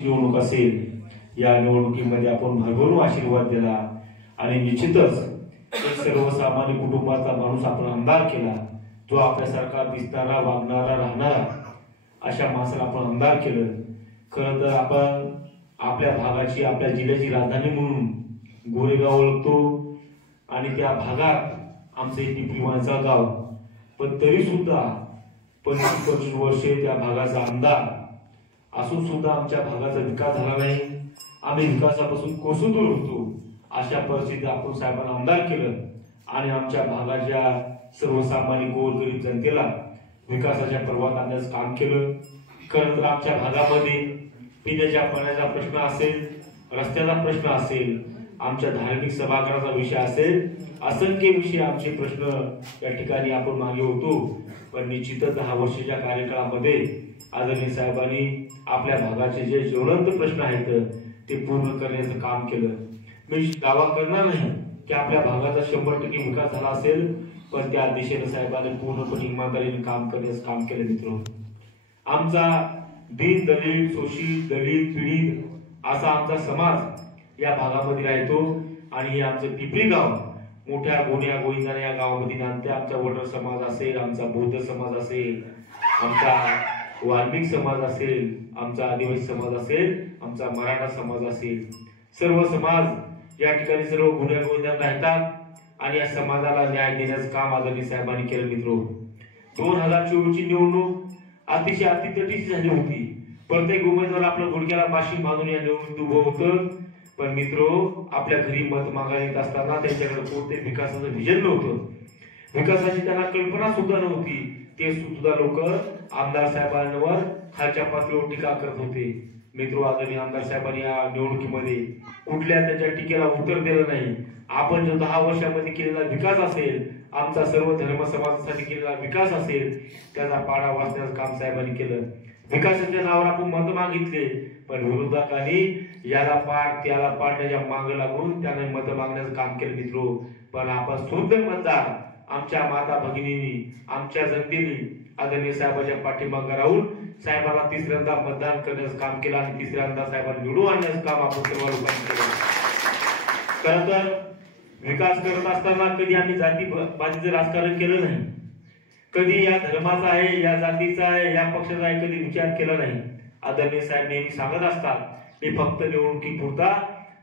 निवडणूक असेल, या निवडणुकीमध्ये आपण भरभरून आशीर्वाद दिला आणि निश्चितच एक सर्वसामान्य कुटुंबाचा माणूस आपण आमदार केला, जो आपल्यासारखा दिसणारा, वागणारा, राहणारा अशा माणसाला आपण आमदार केलं. खरं तर आपण आपल्या भागाची, आपल्या जिल्ह्याची राजधानी म्हणून गोरेगाव ओळखतो आणि त्या भागात आमचं एक पिंपरी माणसा गाव, पण तरी सुद्धा 25 वर्षे त्या भागाचा आमदार असून सुद्धा आमच्या भागाचा विकास झाला नाही. आम्ही विकासापासून कोसू दूर होतो. अशा परिस्थितीत आपण साहेबांना आमदार केलं आणि आमच्या भागाच्या सर्वसामान्य गोरगरीब जनतेला विकासाच्या पर्वात आणण्याचं काम केलं. खरं तर आमच्या भागामध्ये पिण्याच्या पाण्याचा प्रश्न असेल, रस्त्याचा प्रश्न असेल, आमच्या धार्मिक सभागृहाचा विषय असेल, असंख्य विषय आमचे प्रश्न या ठिकाणी आपण मागे होतो. पण निश्चितच 10 वर्षाच्या कार्यकाळामध्ये आदरणीय साहेबांनी आपल्या भागाचे जे ज्वलंत प्रश्न आहेत ते पूर्ण करण्याचं काम केलं. मी दावा करणार नाही की आपल्या भागाचा 100% विकास झाला असेल, पण त्या दिशेने साहेबांनी पूर्णपणे इमानदारीने काम करण्याचं काम केलं. मित्र, आमचा दीन दलित, शोषित, दलित, पीडित असा आमचा समाज या भागामध्ये राहतो आणि हे आमचं पिंपरी गाव मोठ्या गुन्ह्या गोविंदाने या गावामध्ये नांदते. आमचा वडर समाज असेल, आमचा बौद्ध समाज असेल, आमचा वाल्मिक समाज असेल, आमचा आदिवासी समाज असेल, आमचा मराठा समाज असेल, सर्व समाज या ठिकाणी सर्व गुन्ह्या गोविंदाने राहतात आणि या समाजाला न्याय देण्याचं काम आदरणीय साहेबांनी केलं. मित्र, 2024 ची निवडणूक अतिशय अतितटीची झाली होती. प्रत्येक उमेदवार आपल्या गुडघ्याला माशी बांधून या निवडणुकीत उभं होतं. पण मित्रो, आपल्या घरी मत मागायला येत असताना त्यांच्याकडे कोणते विकासाचं व्हिजन नव्हतं, विकासाची त्यांना कल्पना सुद्धा नव्हती. ते सुद्धा लोक आमदार साहेबांवर खालच्या पातळीवर टीका करत होते. मित्रो, आदरणीय आमदार साहेबांनी या निवडणुकीमध्ये कुठल्या त्याच्या टीकेला उत्तर दिलं नाही. आपण जो 10 वर्षामध्ये केलेला विकास असेल, आमचा सर्व धर्म समाजासाठी केलेला विकास असेल, त्याचा पाडा वाचण्याचं काम साहेबांनी केलं. विकासाच्या नावावर आपण मत मागितले, पण विरोधकांनी याला पाड त्याला पाडण्याच्या माग लागून त्यांना मत मागण्याचं काम केलं. मित्रो, पण आपण शुद्ध मतदार आमच्या माता भगिनींनी, आमच्या जनतेने आदरणीय साहेबांच्या पाठीमागे राहून साहेबांना तिसऱ्यांदा मतदान करण्याचं काम केलं आणि तिसऱ्यांदा साहेबांना निवडून आणण्याचं काम आपण सर्व लोकांनी केलं. खरं तर विकास करत असताना कधी आम्ही जातीबाजीचं राजकारण केलं नाही, कधी या धर्माचा आहे, या जातीचा आहे, या पक्षाचा आहे, कधी विचार केला नाही. आदरणीय साहेब नेहमी सांगत असतात की फक्त निवडणुकीपुरता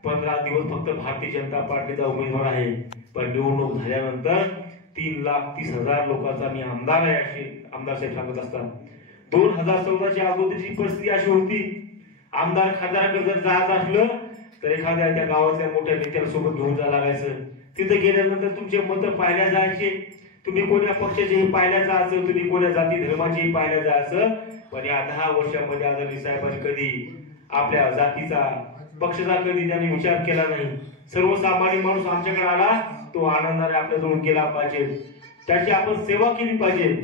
15 दिवस फक्त भारतीय जनता पार्टीचा उमेदवार आहे, पण निवडणूक झाल्यानंतर 3,30,000 लोकांचा मी आमदार आहे असे आमदार साहेब सांगत असतात. 2014च्या अगोदरची परिस्थिती अशी होती, आमदार खासदाराकडे जर जायचं असलं तर एखाद्या त्या गावाच्या मोठ्या नेत्याला सोबत घेऊन जायला लागायचं. तिथे गेल्यानंतर तुमचे मत पाहिल्या जायचे, तुम्ही कोण्या पक्षाचे पाहिल्या जायचं, तुम्ही कोण्या जाती धर्माचे पाहिल्या जायचं. पण या 10 वर्षांमध्ये आदरणीय साहेबांनी कधी आपल्या जातीचा, पक्षाचा कधी त्यांनी विचार केला नाही. सर्वसामान्य माणूस आमच्याकडे आला, तो आनंदाने आपल्याजवळ गेला पाहिजे, त्याची आपण सेवा केली पाहिजे,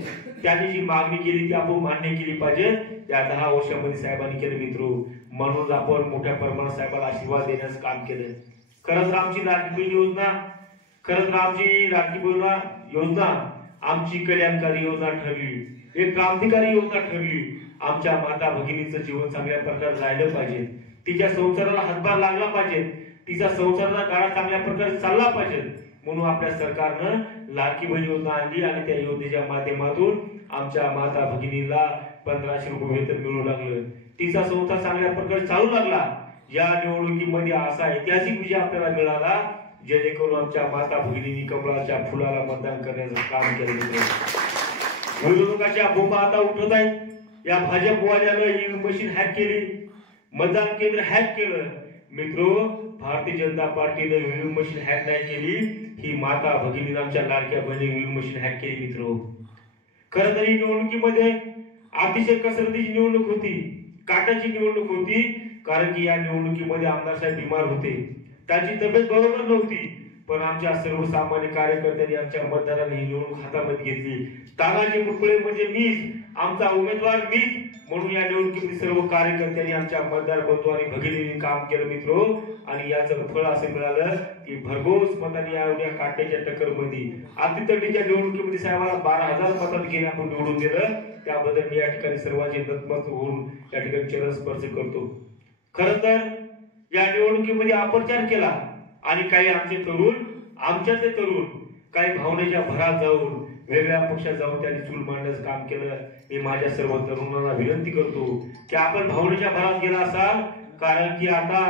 त्यांनी जी मागणी केली ती आपण मान्य केली पाहिजे. या 10 वर्षांमध्ये साहेबांनी केलं. मित्र, म्हणून आपण मोठ्या प्रमाणात साहेबांना आशीर्वाद देण्याचं काम केलं. खरं तर आमची लाडकी बहीण योजना आमची कल्याणकारी योजना ठरली, एक क्रांतिकारी योजना ठरली. आमच्या माता भगिनीचं जीवन चांगल्या प्रकारे राहिलं पाहिजे, तिच्या संसाराला हातभार लागला पाहिजे, तिचा संसाराचा गाडा चांगल्या प्रकारे चालला पाहिजे. म्हणून आपल्या सरकारनं लाडकी बहीण योजना आणली आणि त्या योजनेच्या माध्यमातून आमच्या माता भगिनीला 1500 रुपये वेतन मिळू लागलं, तिचा संसार चांगल्या प्रकारे चालू लागला. या निवडणुकीमध्ये असा ऐतिहासिक विजय आपल्याला मिळाला, जेणेकरून आमच्या माता भगिनींनी कमळाच्या फुलाला मतदान करण्याचं काम केलं. विरोधकाच्या बोंबा आता उठत आहेत. या भाजपवाल्यानं ईव्हीएम मशीन हॅक केली, मतदान केंद्र हॅक केलं. मित्रो, Bharatiya Janata पार्टीने EVM machine hack नाही केली, ही माता भगिनी आमच्या लाडक्या बहिणी ईव्हीएम मशीन हॅक केली. मित्रो, खरं तर ही निवडणुकीमध्ये अतिशय कसरतीची निवडणूक होती, काटाची निवडणूक होती. कारण की या निवडणुकीमध्ये आमदार साहेब बिमार होते, त्यांची तब्येत बरोबर नव्हती. पण आमच्या सर्वसामान्य कार्यकर्त्यांनी, आमच्या मतदारांनी ही निवडणूक हातामध्ये घेतली. तानाजी मुटकुळे म्हणजे मीच, आमचा उमेदवार मीच, म्हणून या निवडणुकीमध्ये सर्व कार्यकर्त्यांनी, आमच्या मतदार बंधू आणि भगिनींनी काम केलं. मित्रो, आणि याचं फळ असं मिळालं की भरघोस मतांनी या काट्याच्या टक्करमध्ये अतितटीच्या निवडणुकीमध्ये साहेबांना 12,000 मतांनी घेऊन आपण निवडून दिलं. त्याबद्दल मी या ठिकाणी सर्वांचे नतमस्तक होऊन या ठिकाणी चरण स्पर्श करतो. खर तर या निवडणुकीमध्ये अपप्रचार केला आणि काही आमच्यातले तरुण काही भावनेच्या भरात जाऊन वेगळ्या पक्षात जाऊन त्यांनी चूल मांडण्याचं काम केलं. मी माझ्या सर्व तरुणांना विनंती करतो की आपण भावनेच्या भरात गेला असाल, कारण की आता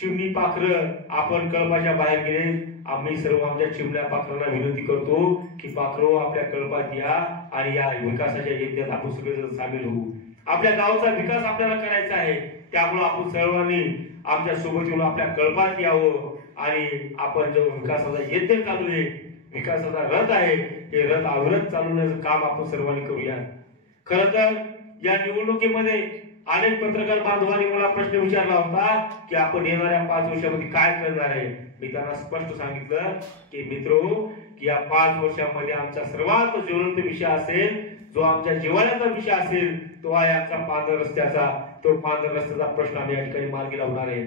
चिमणी पाखरं आपण कळपाच्या बाहेर गेले. आम्ही सर्व आमच्या चिमण्या पाखरांना विनंती करतो की पाखरो आपल्या कळपात या आणि या विकासाच्या यज्ञात आपण सगळेजण सामील होऊ. आपल्या गावाचा विकास आपल्याला करायचा आहे, त्यामुळे आपण सर्वांनी आमच्या सोबत येऊन आपल्या कळपात यावं आणि आपण जो विकासाचा यज्ञ चालू आहे, विकासाचा रथ आहे, हे रथ अविरत चालवण्याचं काम आपण सर्वांनी करूया. खर तर या निवडणुकीमध्ये अनेक पत्रकार बांधवांनी मला प्रश्न विचारला होता की आपण येणाऱ्या 5 वर्षामध्ये काय करणार आहे. मी त्यांना स्पष्ट सांगितलं की मित्रो, की या 5 वर्षामध्ये आमचा सर्वात ज्वलंत विषय असेल, जो आमच्या जिव्हाळ्याचा विषय असेल, तो आहे आमचा पांढर रस्त्याचा. तो पांढर रस्त्याचा प्रश्न आम्ही या ठिकाणी मार्गी लावणार आहे.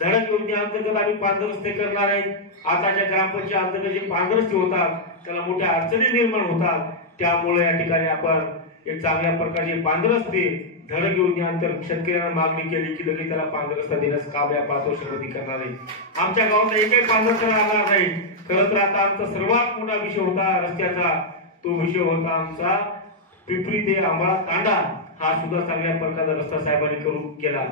धडक योजनेअंतर्गत आम्ही पांढर रस्ते करणार आहे. आताच्या ग्रामपंचायत अंतर्गत जे पांढर रस्ते होतात त्याला मोठ्या अडचणी निर्माण होतात, त्यामुळे या ठिकाणी आपण एक चांगल्या प्रकारचे पांढर रस्ते धडक योजनेअंतर्गत शेतकऱ्यांना मागणी केली की लगेच त्याला पांढर रस्ता देण्याचं काम या 5 वर्षामध्ये करणार आहे. आमच्या गावात एकही पांढर रस्ता राहणार नाही. खरं तर आता आमचा सर्वात मोठा विषय होता रस्त्याचा, तो विषय होता आमचा पिंपरी ते आंबाळा तांडा. हा सुद्धा चांगल्या प्रकारचा रस्ता साहेबांनी करून केला.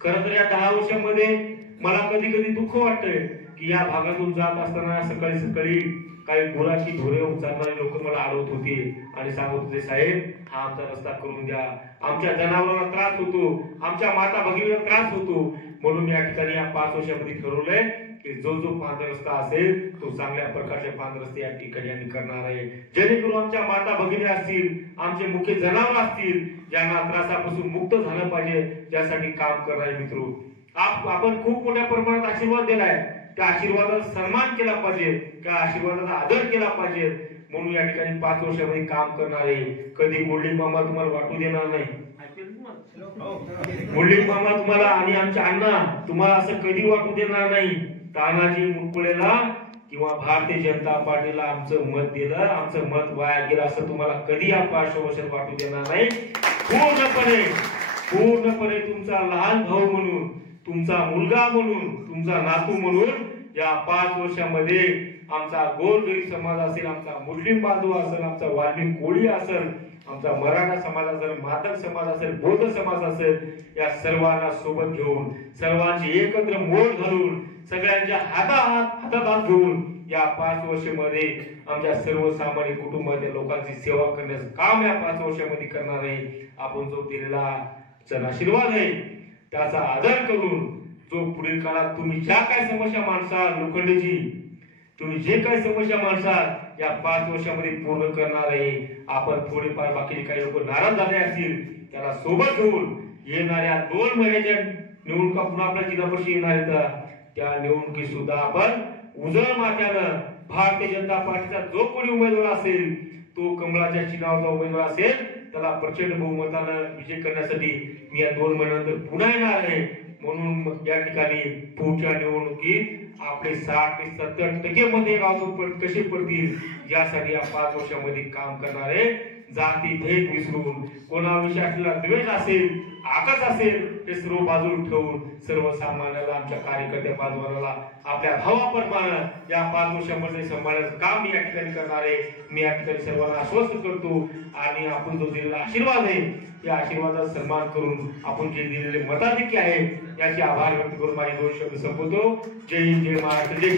खरं तर या 10 वर्षांमध्ये मला कधी कधी दुःख वाटतंय की या भागातून जात असताना सकाळी सकाळी काही गुराची ढोरे उचलणारे लोक मला अडवत होते आणि सांगत होते, साहेब हा आमचा रस्ता करून द्या, आमच्या जनावरांना त्रास होतो, आमच्या माता भगिनीला त्रास होतो. म्हणून या ठिकाणी या 5 वर्षामध्ये ठरवलंय की जो पांढरा रस्ता असेल तो चांगल्या प्रकारचे पांढरे रस्ते या ठिकाणी आम्ही करणार आहे, जेणेकरून आमच्या माता भगिनी असतील, आमचे मुख्य जनावर असतील, ज्यांना त्रासापासून मुक्त झालं पाहिजे, त्यासाठी काम करणार आहे. मित्रो, आपण खूप मोठ्या प्रमाणात आशीर्वाद दिलाय, त्या आशीर्वादाचा सन्मान केला पाहिजे, त्या आशीर्वादाचा आदर केला पाहिजे. म्हणून या ठिकाणी 5 वर्षामध्ये काम करणार आहे. कधी गोल्डन मामा तुम्हाला वाटू देणार नाही. गोल्डन मामा तुम्हाला आणि आमच्या अण्णा तुम्हाला असं कधी वाटू देणार नाही. तानाजी मुटकुळेला किंवा भारतीय जनता पार्टीला आमचं मत दिलं, आमचं मत वाया गेलं असं तुम्हाला कधी या 5 वर्षात वाटू देणार नाही. पूर्णपणे तुमचा लहान भाऊ म्हणून, तुमचा मुलगा म्हणून, तुमचा नातू म्हणून या 5 वर्षामध्ये आमचा गोरगरीब समाज असेल, आमचा मुस्लिम बांधव असेल, आमचा वाल्मिक कोळी असेल, आमचा मराठा समाज असेल, मातक समाज असेल, बौद्ध समाज असेल, या सर्वांना सोबत घेऊन, सर्वांची एकत्र मोड घालून, सगळ्यांच्या हातात हात घेऊन या 5 वर्षामध्ये आमच्या सर्वसामान्य कुटुंबातील लोकांची सेवा करण्याचं काम या 5 वर्षामध्ये करणार आहे. आपण जो दिलेला आशीर्वाद आहे त्याचा आदर करून जो पुढील काळात तुम्ही ज्या काय समस्या माणसाल, लोखंडजी तुम्ही जे काही समस्या माणसाल या 5 वर्षामध्ये पूर्ण करणार आहे. आपण थोडेफार बाकी काही लोक नाराज झाले असतील त्याला सोबत घेऊन येणाऱ्या 2 महिन्याच्या निवडणुका पुन्हा आपल्या जिल्हापरिषद येणार आहेत, त्या निवडणुकीत सुद्धा आपण उजळ माथ्यानं भारतीय जनता पार्टीचा जो कोणी उमेदवार असेल, तो कमळाच्या चिन्हावरचा उमेदवार असेल, त्याला प्रचंड बहुमतानं विजय करण्यासाठी मी या 2 महिन्यानंतर पुन्हा येणार आहे. म्हणून या ठिकाणी पुढच्या निवडणुकीत आपले 60 ते 70% मध्ये कसे पडतील यासाठी या 5 वर्षामध्ये काम करणारे, जाती भेद विसरून, कोणाविषयी असलेला द्वेष असेल, आकाश असेल, ते सर्व बाजूला ठेवून सर्वसामान्याला, आमच्या कार्यकर्त्या बांधवांना आपल्या भावाप्रमाणे या 5 वर्षामध्ये सांभाळण्याचं काम मी या ठिकाणी करणार आहे. मी या ठिकाणी सर्वांना आश्वस्त करतो आणि आपण जो दिलेला आशीर्वाद आहे त्या आशीर्वादाचा सन्मान करून आपण जे दिलेले मताधिक्य आहे याचे आभार व्यक्त करून माझे 2 शब्द संपवतो. जय हिंद, जय महाराष्ट्र, जय